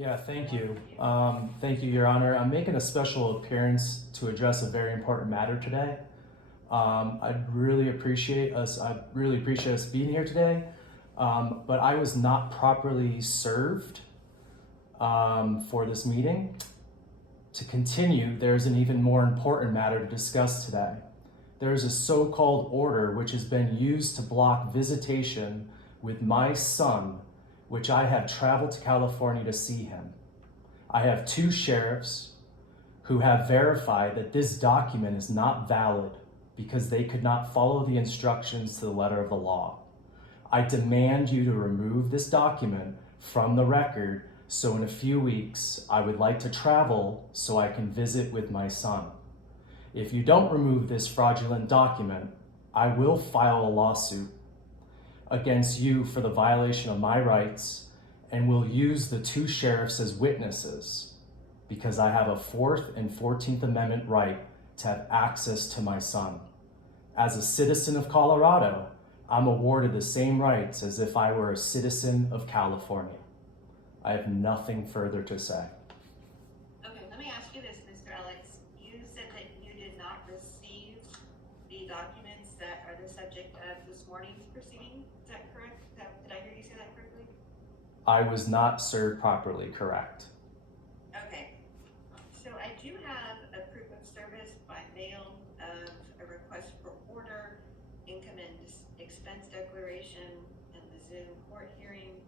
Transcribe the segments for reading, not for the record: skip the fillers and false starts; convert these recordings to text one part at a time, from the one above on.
Yeah, thank you. Thank you, Your Honor. I'm making a special appearance to address a very important matter today. I'd really appreciate us. I really appreciate us being here today. But I was not properly served for this meeting. To continue, there's an even more important matter to discuss today. There is a so-called order which has been used to block visitation with my son, which I have traveled to California to see him. I have two sheriffs who have verified that this document is not valid because they could not follow the instructions to the letter of the law. I demand you to remove this document from the record, so in a few weeks I would like to travel so I can visit with my son. If you don't remove this fraudulent document, I will file a lawsuit against you for the violation of my rights and will use the two sheriffs as witnesses because I have a 4th and 14th Amendment right to have access to my son. As a citizen of Colorado, I'm awarded the same rights as if I were a citizen of California. I have nothing further to say. Okay, let me ask you this, Mr. Alex. You said that you did not receive the documents that are the subject of this morning's proceeding. Is that correct? Did I hear you say that correctly? I was not served properly, correct. Okay, so I do have a proof of service by mail of a request for order, income and expense declaration, and the Zoom court hearing,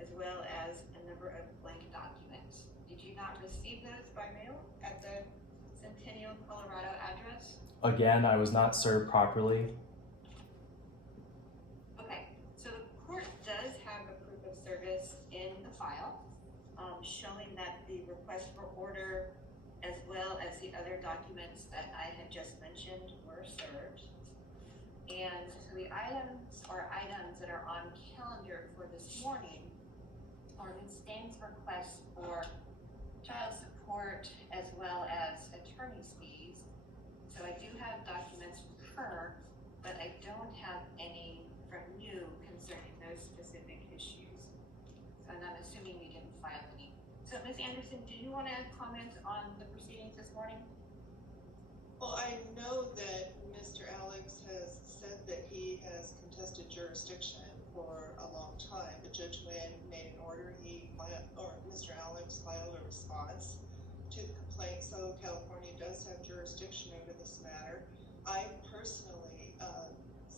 as well as a number of blank documents. Did you not receive those by mail at the Centennial, Colorado address? Again, I was not served properly. Okay, so the court does have a proof of service in the file showing that the request for order as well as the other documents that I had just mentioned were served. And the items that are on calendar for this morning are Ms. Staines' request for child support as well as attorney's fees. So I do have documents from her, but I don't have any from you concerning those specific issues. And I'm assuming you didn't file any. So Ms. Anderson, do you want to comment on the proceedings this morning? Well, I know that Mr. Alex has said that he has contested jurisdiction for a long time, but Judge Wynn made an order. Mr. Alex filed a response to the complaint, so California does have jurisdiction over this matter. I personally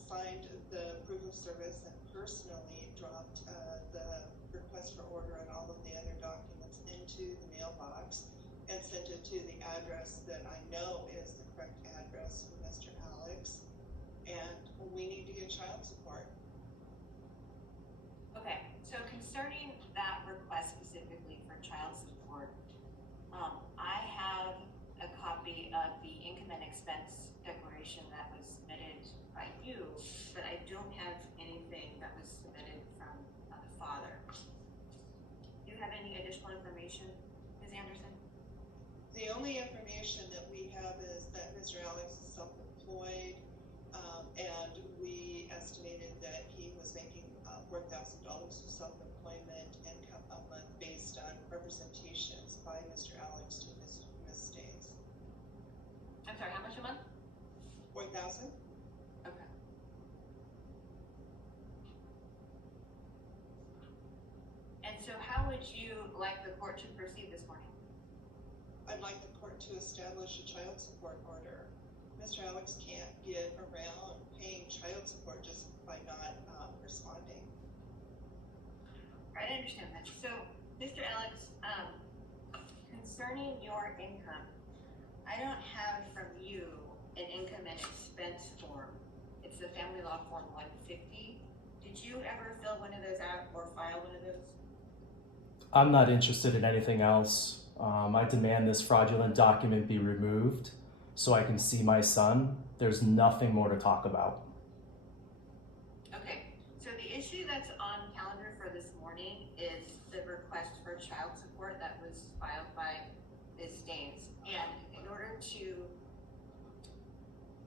signed the proof of service and personally dropped the request for order and all of the other documents into the mailbox and sent it to the address that I know is the correct address for Mr. Alex. And we need to get child support. Okay, so concerning that request specifically for child support, I have a copy of the income and expense declaration that was submitted by you, but I don't have anything that was submitted from the father. Do you have any additional information, Ms. Anderson? The only information that we have is that Mr. Alex is self-employed, and we estimated that he was making $4,000 for self-employment income a month based on representations by Mr. Alex to Ms. Staines. I'm sorry, how much a month? 4,000? Okay. And so how would you like the court to proceed this morning? I'd like the court to establish a child support order. Mr. Alex can't get around paying child support just by not responding. Right, I understand that. So, Mr. Alex, concerning your income, I don't have from you an income and expense form. It's the Family Law Form 150. Did you ever fill one of those out or file one of those? I'm not interested in anything else. I demand this fraudulent document be removed so I can see my son. There's nothing more to talk about. Okay, so the issue that's on calendar for this morning is the request for child support that was filed by Ms. Staines. And in order to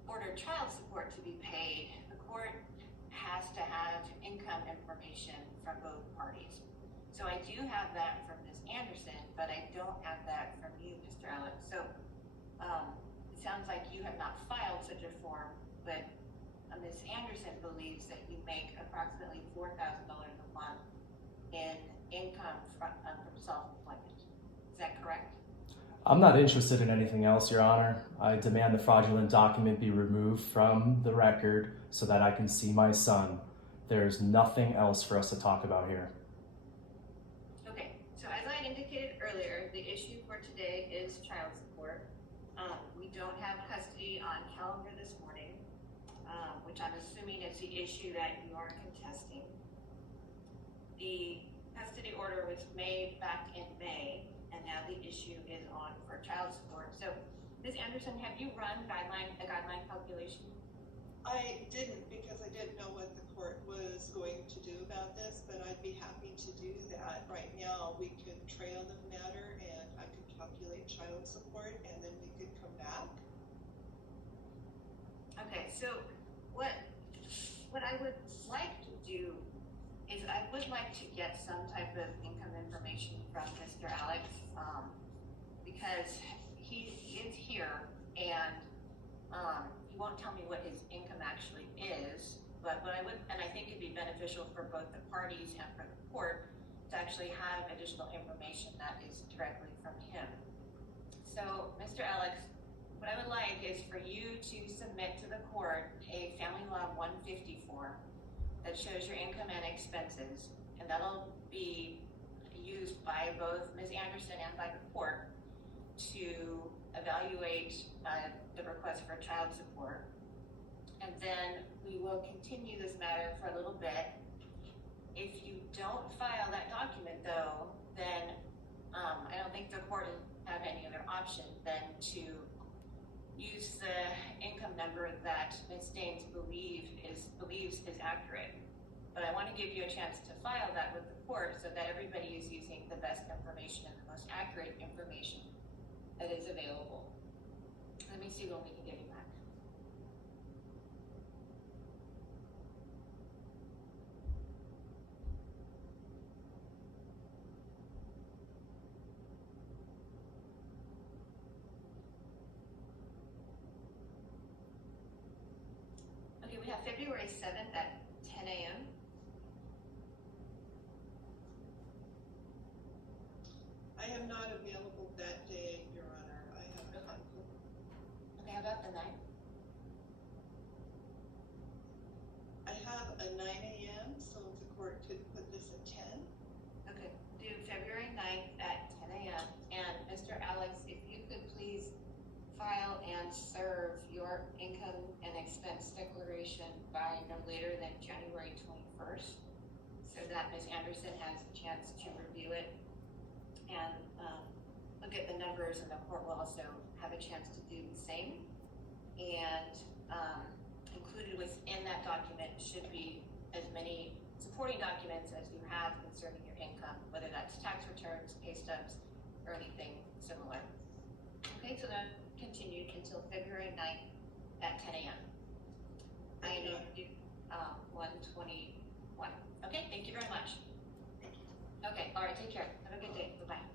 order child support to be paid, the court has to have income information from both parties. So I do have that from Ms. Anderson, but I don't have that from you, Mr. Alex. So, it sounds like you have not filed such a form, but Ms. Anderson believes that you make approximately $4,000 a month in income from self-employment. Is that correct? I'm not interested in anything else, Your Honor. I demand the fraudulent document be removed from the record so that I can see my son. There's nothing else for us to talk about here. Okay, so as I indicated earlier, the issue for today is child support. We don't have custody on calendar this morning, which I'm assuming is the issue that you are contesting. The custody order was made back in May, and now the issue is on for child support. So, Ms. Anderson, have you run a guideline calculation? I didn't, because I didn't know what the court was going to do about this, but I'd be happy to do that. Right now, we could trail the matter and I could calculate child support and then we could come back. Okay, so what I would like to do is I would like to get some type of income information from Mr. Alex, because he is here and he won't tell me what his income actually is, but what I would, and I think it'd be beneficial for both the parties and for the court to actually have additional information that is directly from him. So, Mr. Alex, what I would like is for you to submit to the court a Family Law 150 form that shows your income and expenses, and that'll be used by both Ms. Anderson and by the court to evaluate the request for child support. And then we will continue this matter for a little bit. If you don't file that document though, then I don't think the court will have any other option than to use the income number that Ms. Staines believes is accurate. But I want to give you a chance to file that with the court so that everybody is using the best information and the most accurate information that is available. Let me see when we can get you back. Okay, we have February 7th at 10 a.m. I am not available that day, Your Honor. I have a conflict. Okay, how about the 9th? I have a 9 a.m., so if the court could put this at 10. Okay, do February 9th at 10 a.m. And Mr. Alex, if you could please file and serve your income and expense declaration by no later than January 21st, so that Ms. Anderson has a chance to review it and look at the numbers, and the court will also have a chance to do the same. And included within that document should be as many supporting documents as you have concerning your income, whether that's tax returns, pay stubs, or anything similar. Okay, so that continued until February 9th at 10 a.m. I know you 121. Okay, thank you very much. Thank you. Okay, all right, take care. Have a good day. Bye-bye.